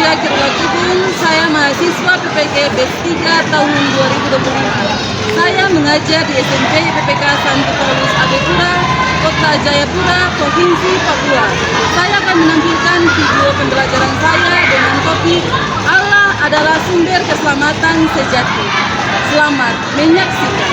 Julia Kirwatubun, saya mahasiswa PPK B3 tahun 2025. Saya mengajar di SMP PPK Santo Paulus Abepura, Kota Jayapura, Provinsi Papua. Saya akan menampilkan video pembelajaran saya dengan topik Allah adalah sumber keselamatan sejati. Selamat menyaksikan.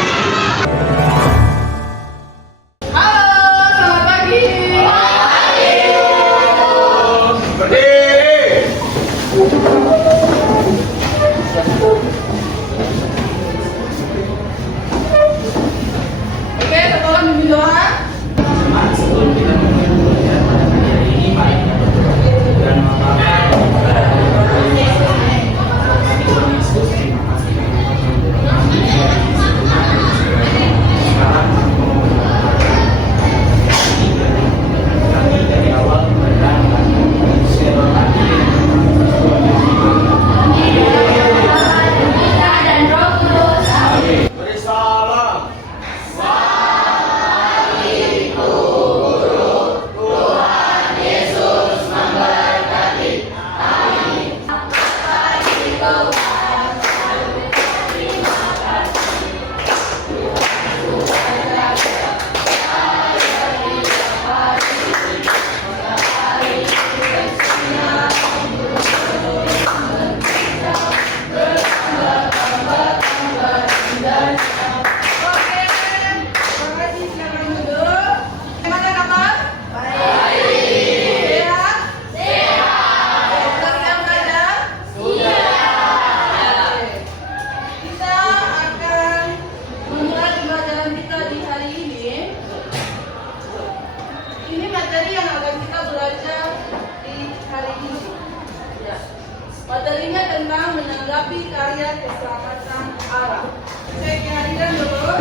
Materinya tentang menanggapi karya keselamatan Allah. Saya kehadiran dulu.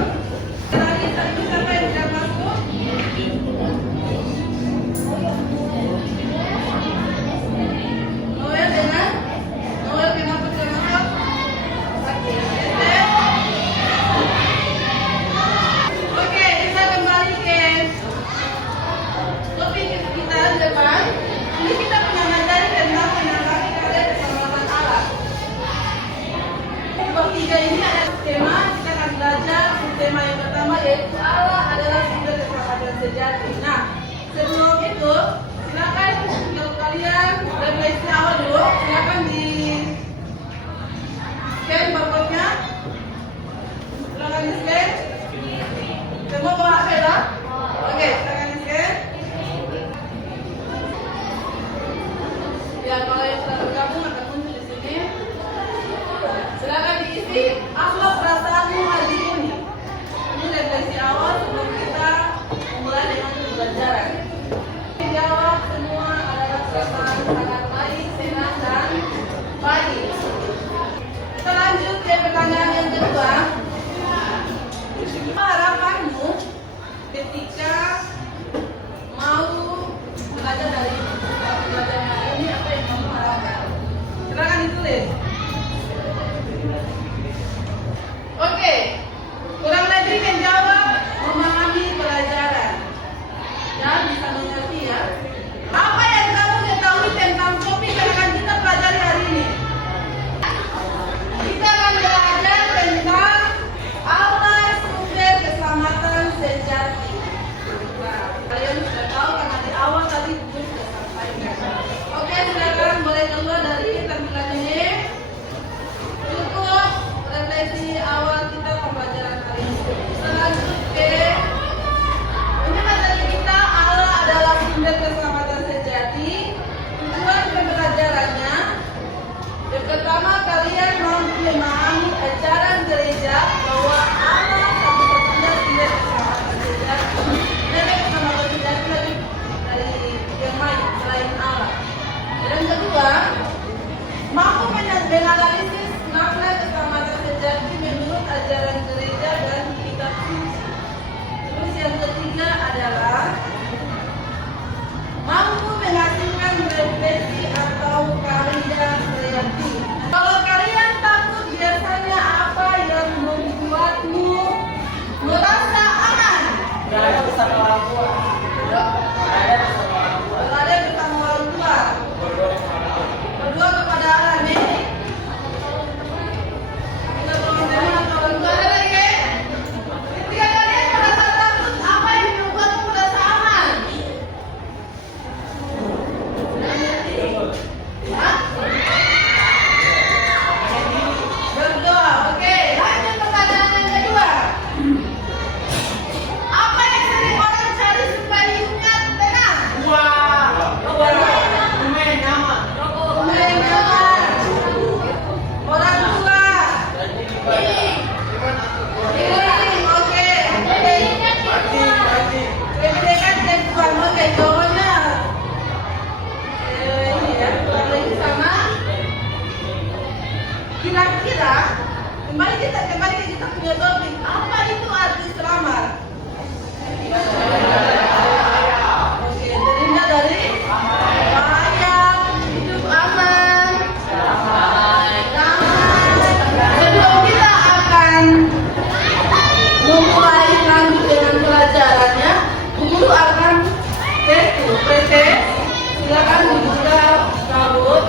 Tadi siapa yang sudah masuk? Noel dengan? Noel kenapa sudah masuk? Oke, kita kembali ke topik kita depan. Ini kita punya materi tentang menanggapi karya keselamatan Allah. Bab 3 ini ada tema, kita akan belajar tema yang pertama yaitu Allah adalah sumber keselamatan sejati. Nah, sebelum itu silakan kalau kalian refleksi awal dulu, silakan di scan barcode-nya. Silakan di scan. Semua bawa HP lah? Oke, silakan di scan. Ya, kalau yang sudah bergabung akan muncul di sini. Silakan diisi akhlak perasaanmu hari ini. Ini refleksi awal sebelum kita mulai dengan pembelajaran. Jawab semua adalah perasaan sangat baik, senang dan baik. Kita lanjut ke pertanyaan yang kedua. Apa harapanmu ketika mau belajar dari pelajaran hari ini? Apa yang kamu harapkan? Silakan ditulis. Oke, kurang lebih menjawab memahami pelajaran dan bisa mengerti ya. Apa yang kamu ketahui tentang topik yang akan kita pelajari hari ini? Kita akan belajar tentang Allah sumber keselamatan sejati. Nah, kalian sudah tahu karena di awal tadi Ibu sudah sampaikan. Oke, silakan boleh keluar dari tampilan ini. Cukup refleksi awal kita pembelajaran hari ini. Selanjutnya, ini materi kita Allah adalah sumber keselamatan sejati. Tujuan pembelajarannya, yang pertama kalian mampu memahami ajaran gereja bahwa Allah satu-satunya sumber keselamatan sejati. Tidak keselamatan sejati lagi dari yang lain selain Allah. Dan kedua, mampu menganalisis makna keselamatan sejati menurut ajaran gereja dan kitab suci. Terus yang ketiga adalah mampu menghasilkan refleksi atau karya kreatif. Kalau kalian takut biasanya apa yang membuatmu merasa aman? Berada bersama orang tua. Berada bersama orang tua. Berdoa kepada kira-kira kembali kita punya topik. Apa itu arti selamat? Oke, terindah dari bahaya, hidup aman, damai. Sebelum kita akan memulai lanjut dengan pelajarannya, guru akan silakan dibuka kabut.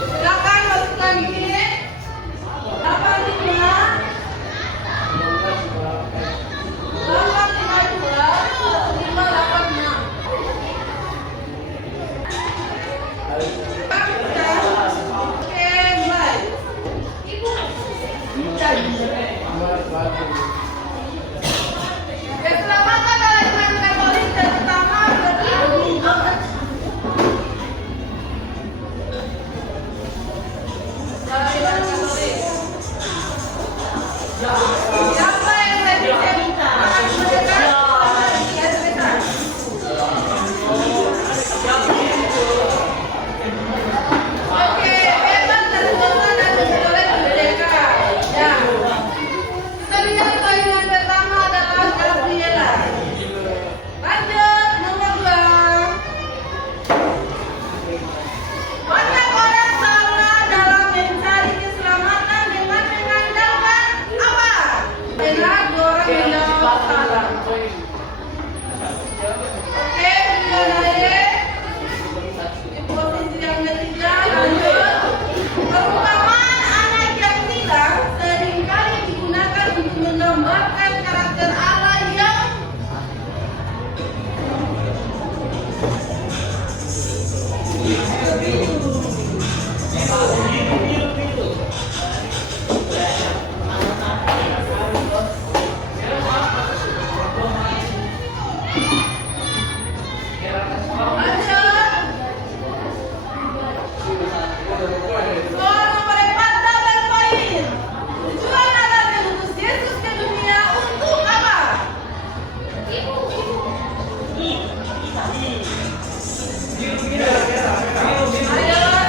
Silakan masukkan ini 85 Oke, mulai. Keselamatan dalam iman Katolik terutama siapa yang tadi saya minta? Oke, bebas dari dosa dan diperoleh merdeka. Ya. Terlihat kalimat pertama adalah Gabriela. Lanjut, nomor 2. Banyak orang salah dalam mencari keselamatan dengan mengandalkan apa? Benar, orang menjawab salah. Oke, mulai di posisi yang ketiga. Lanjut. Perumpamaan anak yang hilang seringkali digunakan untuk menggambarkan karakter Allah yang ayo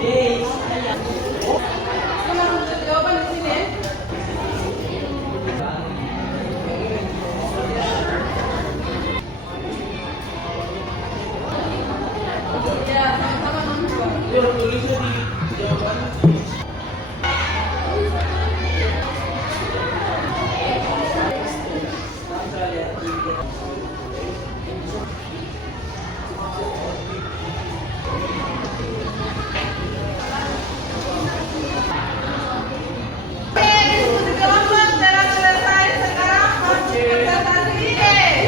Sekarang untuk jawaban di sini. Ya, sama-sama mencoba. Oke, diskusi kelompok telah selesai. Sekarang presentasi.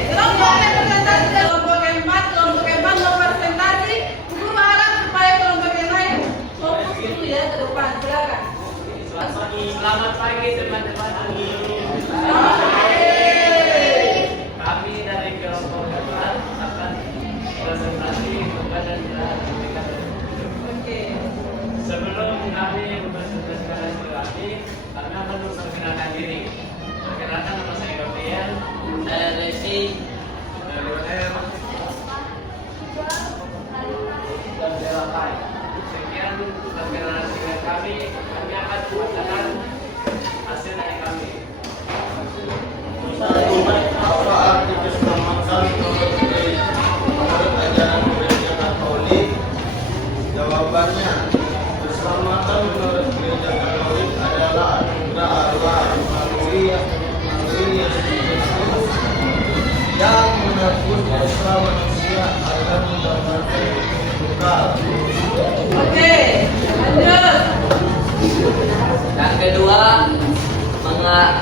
Kelompok yang presentasi kelompok yang 4, kelompok yang 4 mau presentasi. Guru harap supaya kelompok yang lain fokus dulu ya ke depan. Silakan. Selamat pagi teman-teman. Kami dari kelompok 4 akan presentasi kepada Oke. sebelum kami mempresentasikan kami akan memperkenalkan diri. Perkenalkan, nama saya Gabriel. Saya Desi. Leonel. Dan Delapai. Sekian perkenalan singkat kami. Kami akan membacakan hasil dari kami. Apa arti keselamatan menurut ajaran gereja Katolik? Jawabannya, keselamatan menurut gereja Katolik adalah anugerah Allah melalui Yesus Kristus yang menebus dosa manusia agar mendapatkan hidup kekal. Oke, lanjut. Yang kedua,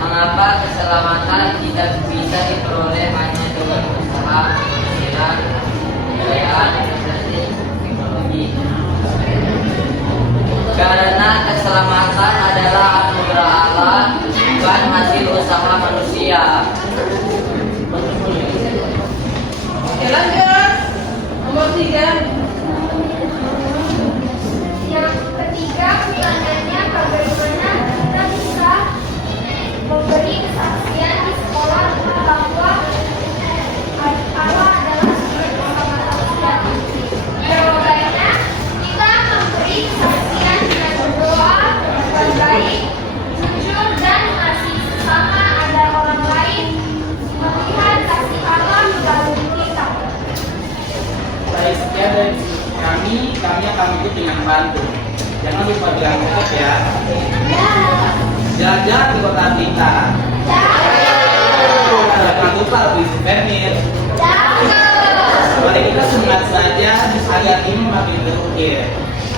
mengapa keselamatan tidak bisa diperoleh hanya dengan usaha, pikiran, kekayaan, dan teknologi? Karena keselamatan adalah anugerah Allah, bukan hasil usaha manusia. Oke, lanjut. Nomor 3. Yang ketiga, pertanyaannya bagaimana kita bisa memberi kesaksian di sekolah bahwa Allah adalah sumber keselamatan manusia. Jawabannya, kita memberi kesaksian dengan berdoa, berbuat baik, jujur dan kasih sesama agar orang lain melihat kasih Allah melalui kita. Baik, sekian dari kami akan ikut dengan bantu. Jangan lupa bilang ikut ya. Jalan-jalan ke kota kita. Jangan lupa beli souvenir. Mari kita semangat saja agar ini makin berukir.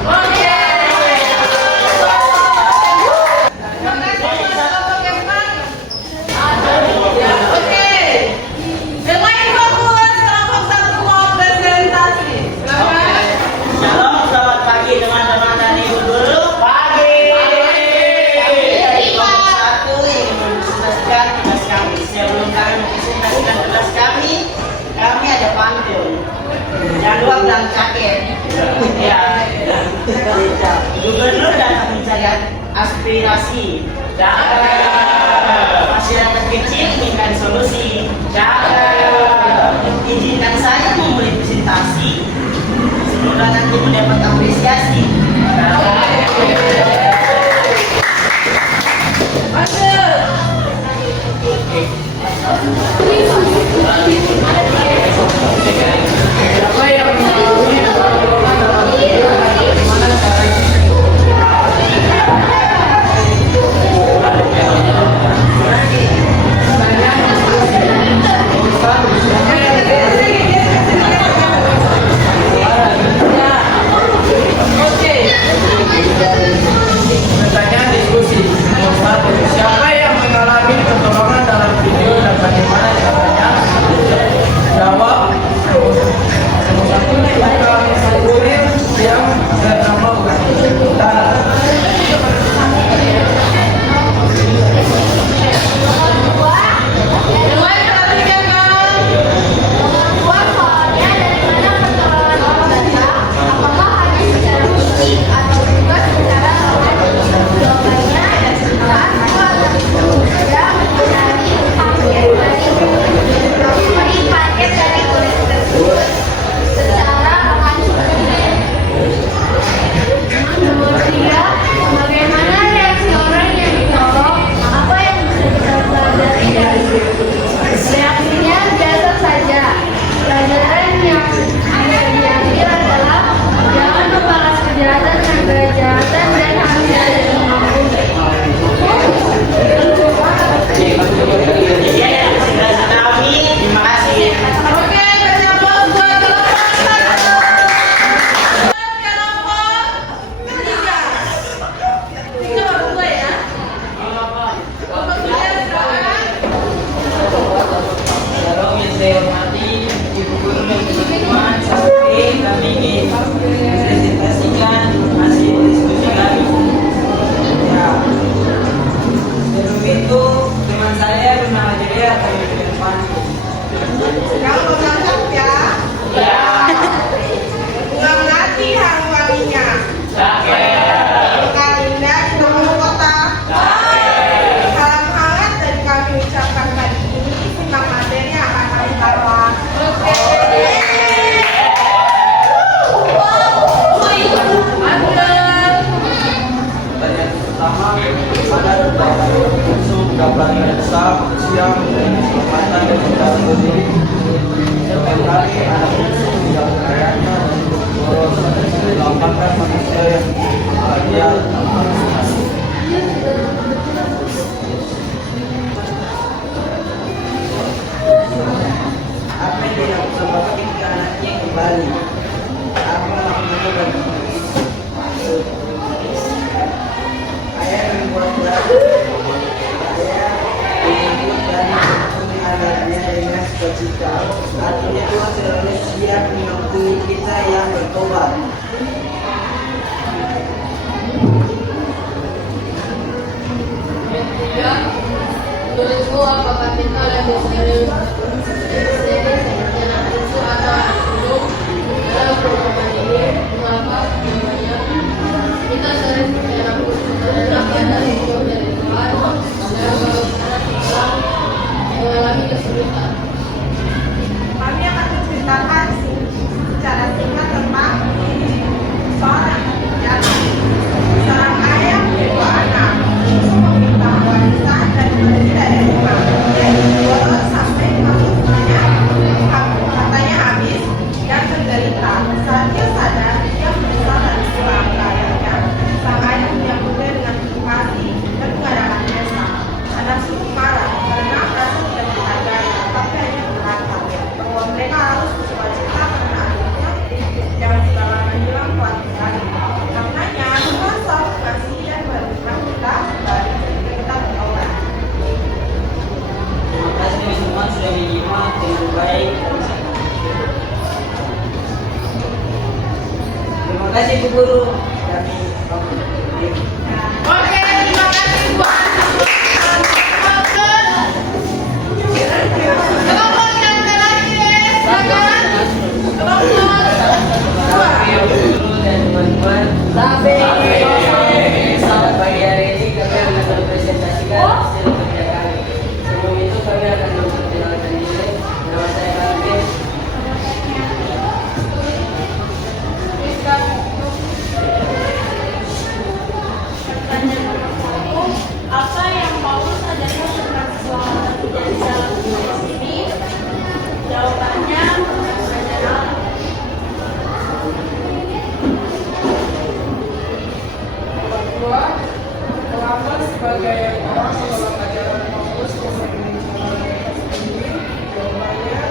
Oke. Terima kasih kelompok yang 4. Ya, oke. Yang lain fokus, kelompok 1 mau presentasi. Silakan. Shalom, selamat pagi teman-teman dan ibu guru. Pagi. Kami dari kelompok 1 ingin mempresentasikan tugas kami. Sebelum kami mempresentasikan tugas kami ada pantun. Jangan lupa bilang jaket. Ya. Gubernur datang mencari aspirasi. Masyarakat kecil inginkan solusi. Izinkan saya memberi presentasi. Semoga nanti mendapat apresiasi. Oke. Masuk dapat periksa siang keselamatan dan kendaraan diri. Setiap kali anak usul yang kayaknya boros melampangkan manusia yang bahagia tanpa prestasi. Apa yang dilakukan bapak ketika anaknya kembali? Apa maknanya bagi ayah membuat lagu. Ayah menyambut dan mengampuni anaknya dengan sukacita. Artinya Tuhan selalu siap mengampuni kita yang bertobat. Ketiga, menurutmu apakah kita lebih serius dengan isu atau anak gunung dalam program ini? Mengapa? Jawabannya, kita sering menyambut rakyat dari Tuhan dan kalau kita mengalami kesulitan. Kami akan menceritakan secara singkat tentang seorang seorang ayah kedua anak meminta warisan dan tidak ada rumah. Jadi boros sampai kemampuannya katanya habis dan menderita. Saat dia sadar, dia menyesal dan pulang ke ayahnya. Sang ayah menyambutnya dengan empati dan mengadakan pesta. Anak sulung marah karena merasa tidak dihargai, tapi hanya berkata bahwa mereka harus bersuka-cita karena anaknya jangan sembarangan bilang pelatihan. Karenanya Tuhan selalu kasih dan memberikan kita kembali ketika kita bertobat. Terima kasih semua sudah menyimak dengan baik. Terima kasih Bu Guru. Kami pamit. Oke, terima kasih Bu. Kelompok yang lagi, silakan. Guru dan teman-teman, sampai selamat pagi hari ini kami akan mempresentasikan hasil kerja kami. Sebelum itu kami akan memperkenalkan diri. Nama saya Martin. Apa yang Paulus ajarkan tentang keselamatan menjadi dalam dunia ini? Jawabannya adalah Kedua, mengapa sebagai orang dalam ajaran Paulus bisa menginginkan mereka sendiri? Jawabannya,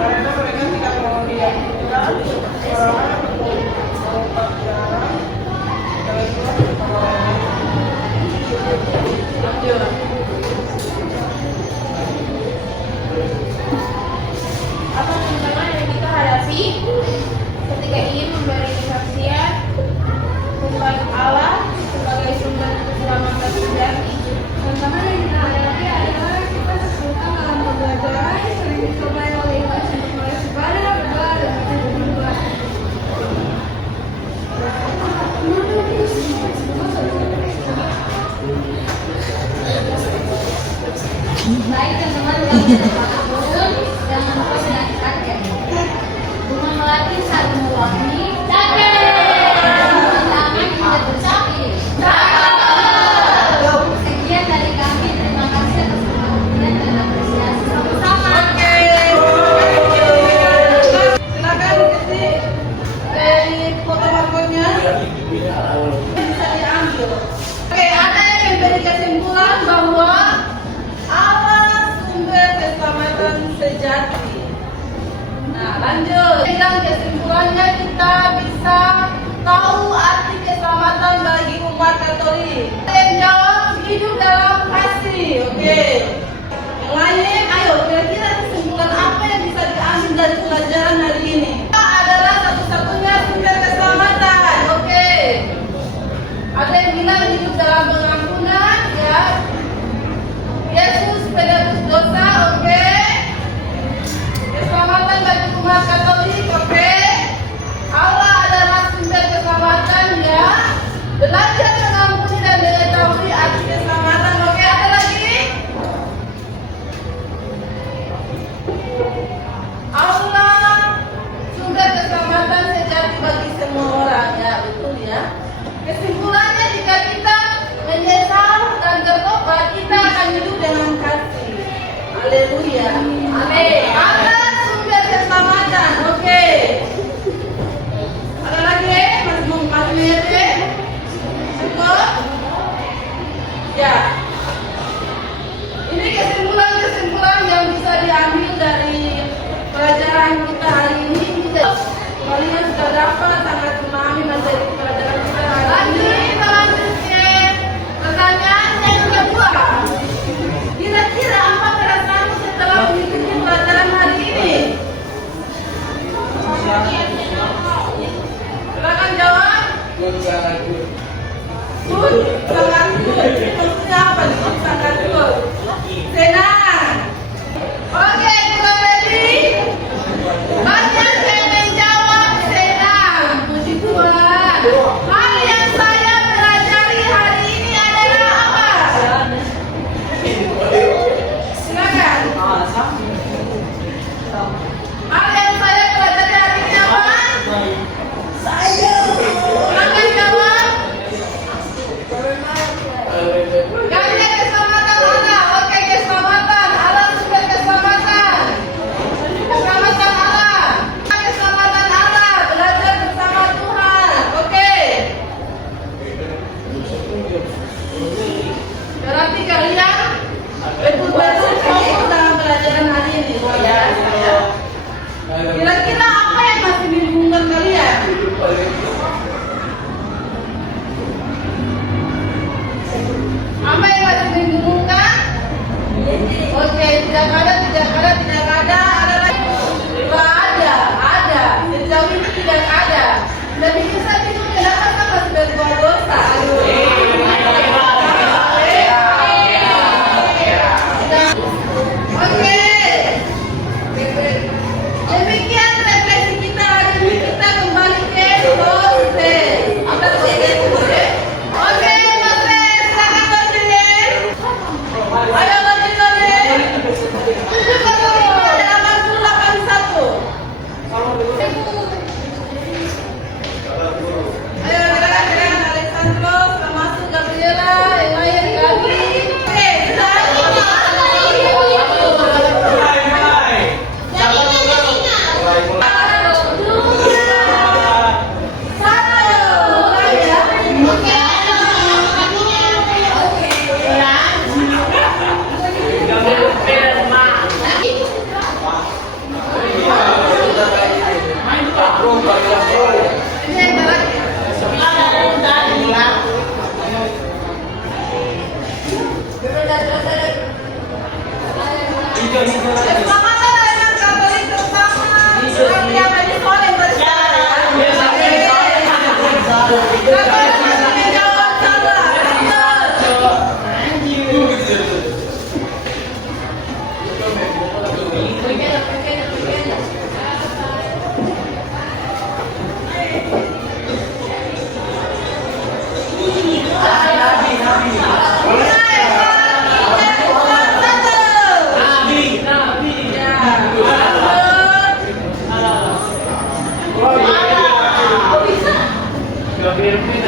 karena mereka tidak mau diajarkan orang melompat jalan dan lanjut. apa tantangan yang kita hadapi ketika ingin memberi kesaksian tentang Allah sebagai sumber keselamatan sejati. Tantangan yang kita hadapi adalah kita kesulitan dalam pembelajaran, sering dicobai oleh ikhlas untuk melihat ibadah, berdoa, dan berdoa. Baik teman-teman, kami tetap turun dan menutup penyakit rakyat. Bunga melati saat mewangi, tangan tidak bersapi. Sekian dari kami, terima kasih atas perhatian dan apresiasi sama-sama. Silakan dikasih dari foto barcode-nya bisa diambil. Oke, ada yang memberi kesimpulan bahwa Allah sumber keselamatan sejati. Nah, lanjut. Dengan kesimpulannya kita bisa tahu arti keselamatan bagi umat Katolik. Yang jawab hidup dalam kasih. Oke. Yang lain, ayo kira-kira kesimpulan apa yang bisa diambil dari pelajaran hari ini? Kita adalah satu-satunya sumber keselamatan. Oke. Ada yang bilang hidup dalam pengampunan, ya. Yesus penebus dosa, oke. Keselamatan bagi umat Katolik, oke. Allah adalah sumber keselamatan, ya. Belajar mengampuni dan mengetahui arti keselamatan, oke. Ada lagi? Allah sumber keselamatan sejati bagi semua orang, ya. Betul ya. Amin. Ada sumber keselamatan. Oke. Ada lagi? Masih lihat ya? Cukup? Ya. Ini kesimpulan-kesimpulan yang bisa diambil dari pelajaran kita hari ini. Kalian sudah dapat sangat memahami materi pelajaran kita hari ini. Lanjut ke pertanyaan yang kedua. Kira-kira apa perasaanmu setelah mengikuti pelajaran hari ini? Silakan jawab. Good, sangat good. Ini maksudnya apa? Good, sangat good. Senang. Oke, kita ready? Banyak yang menjawab senang. Puji Tuhan. Hal yang saya pelajari hari ini adalah apa? Silakan. Hal yang saya pelajari hari ini apa? Silakan jawab. Gaya keselamatan ada. Oke, keselamatan. Ada sumber keselamatan. Keselamatan ada. Keselamatan ada. Belajar bersama Tuhan. Oke. Berarti kalian betul bersemangat dalam pelajaran hari ini. Kira-kira apa yang masih membingungkan kalian? Apa yang masih membingungkan? Oke, tidak ada. Ada lagi? Ada. Sejauh ini tidak ada. Lebih bisa itu kenapa sama sudah buat dosa? Oke. Demikian refleksi kita hari ini. Kita kembali ke proses. Apa proses? Oke, proses. Silakan proses. Ayo proses. Halaman 81. Ayo silakan Alexandro, termasuk Gabriela, yang lain Gabi. Oke, keselamatan adalah Katolik terutama yang ada di sekolah yang bersejarah. Katolik masih menjawab salah. Nabi.